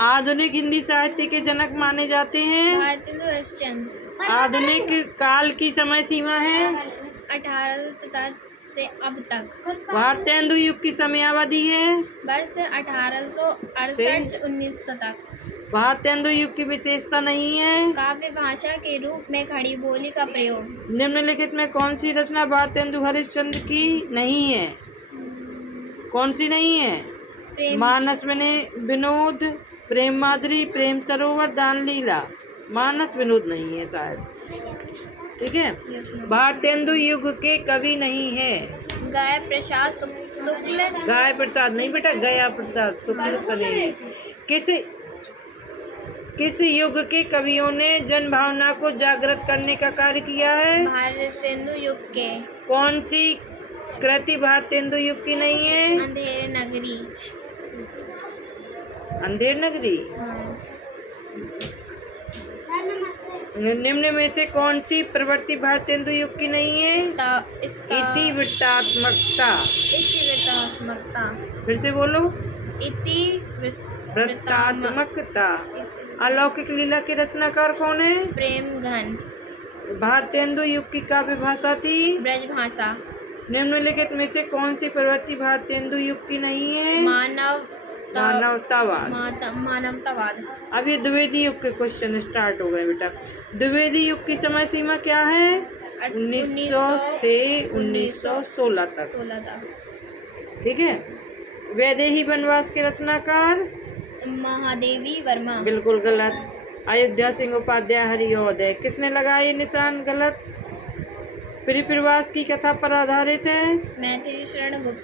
आधुनिक हिंदी साहित्य के जनक माने जाते हैं। भारतेंदु हरिश्चंद्र। आधुनिक काल की समय सीमा है 1800 से अब तक। भारतेंदु युग की समयावधि है वर्ष 1868 1900 तक। भारतेंदु युग की विशेषता नहीं है काव्य भाषा के रूप में खड़ी बोली का प्रयोग। निम्नलिखित में कौन सी रचना भारतेंदु हरिश्चंद्र की नहीं है? कौन सी नहीं है? प्रेम मानस विनोद, प्रेम माधुरी, प्रेम सरोवर, दान लीला। मानस विनोद नहीं है शायद। ठीक है। भारतेंदु युग के कवि नहीं है गाय प्रसाद शुक्ल। गाय प्रसाद नहीं बेटा, गया प्रसाद शुक्ल सने। किस युग के कवियों ने जन भावना को जागृत करने का कार्य किया है? भारतेंदु युग के। कौन सी कृति भारतेंदु युग की नहीं है? अंधेर नगरी। अंधेर नगरी। निम्न में से कौन सी प्रवृत्ति भारतेंदु युग की नहीं है? इतिवृत्तात्मकता। इतिवृत्तात्मकता। फिर से बोलो। इतिवृत्तात्मकता। अलौकिक लीला के रचनाकार कौन है? प्रेम घन। भारतेंदु युग की काव्य भाषा थी ब्रज भाषा। निम्नलिखित में से कौन सी प्रवृत्ति भारतेंदु युग की नहीं है? मानवतावाद। अब ये द्विवेदी युग के क्वेश्चन स्टार्ट हो गए बेटा। द्विवेदी युग की समय सीमा क्या है? 1900 से 1916 तक। ठीक है। वैदेही वनवास के रचनाकार महादेवी वर्मा। बिल्कुल गलत। अयोध्या सिंह उपाध्याय हरिऔध है। किसने लगाया ये निशान? गलत। परिप्रवास की कथा पर आधारित है मैथिली शरण गुप्त।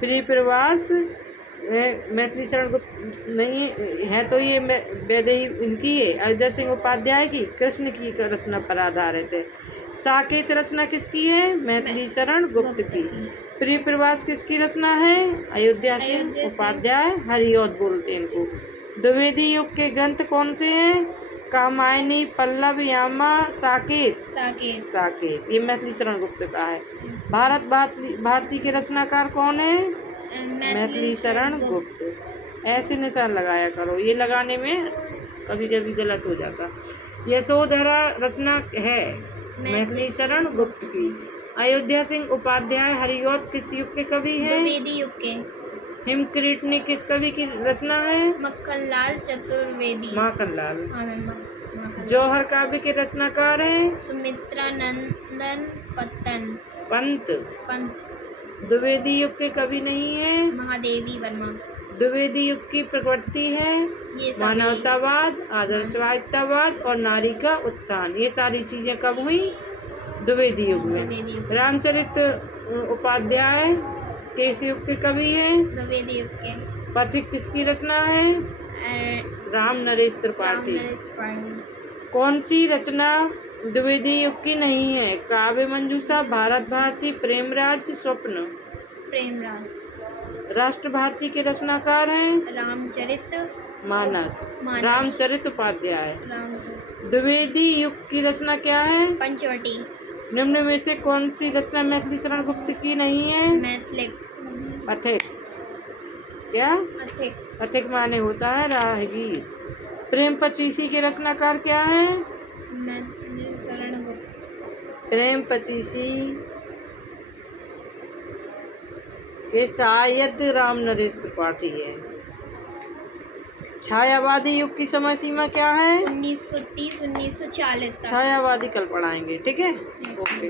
परिप्रवास मैथिली शरण गुप्त नहीं है तो ये वैदेही इनकी है, अयोध्या सिंह उपाध्याय की। कृष्ण की रचना पर आधारित है। साकेत रचना किसकी है? मैथिली शरण गुप्त की। परिप्रवास किसकी रचना है? अयोध्या सिंह उपाध्याय हरिऔध बोलते हैं इनको। द्विवेदी युग के ग्रंथ कौन से हैं? कामायनी, पल्लव, यामा, साकेत। ये मैथिली शरण गुप्त का है। भारती के रचनाकार कौन है? मैथिली शरण गुप्त। ऐसे निशान लगाया करो, ये लगाने में कभी कभी गलत हो जाता। यशोधरा रचना है मैथिली शरण गुप्त की। अयोध्या सिंह उपाध्याय हरिऔध किस युग के कवि हैं? द्विवेदी युग के। हिमकृतनी किस कवि की रचना है? मक्खनलाल चतुर्वेदी। जौहर काव्य के रचनाकार हैं? सुमित्रा नंदन पंत। द्विवेदी युग के कवि नहीं है? महादेवी वर्मा। द्विवेदी युग की प्रवृत्ति है मानवतावाद, आदर्शवादितावाद और नारी का उत्थान। ये सारी चीजें कब हुई? द्विवेदी युग में। रामचरित उपाध्याय किस युग के कवि हैं? द्विवेदी युग के। पथिक किसकी रचना है? राम नरेश त्रिपाठी। कौन सी रचना द्विवेदी युग की नहीं है? काव्य मंजूषा, भारत भारती, प्रेमराज, स्वप्न। प्रेमराज। राष्ट्र भारती के रचनाकार हैं? रामचरित उपाध्याय। द्विवेदी युग की रचना क्या है? पंचवटी। निम्न में से कौन सी रचना मैथिली शरण गुप्त की नहीं है? अथिक। क्या? अथिक माने होता है राहगीर। प्रेम पचीसी के रचनाकार क्या है? मैथिली शरण गुप्त। प्रेम पचीसी के शायद राम नरेश त्रिपाठी है। छायावादी युग की समय सीमा क्या है? 1930 1940 तक। छायावादी कल पढ़ाएंगे। ठीक है। ओके।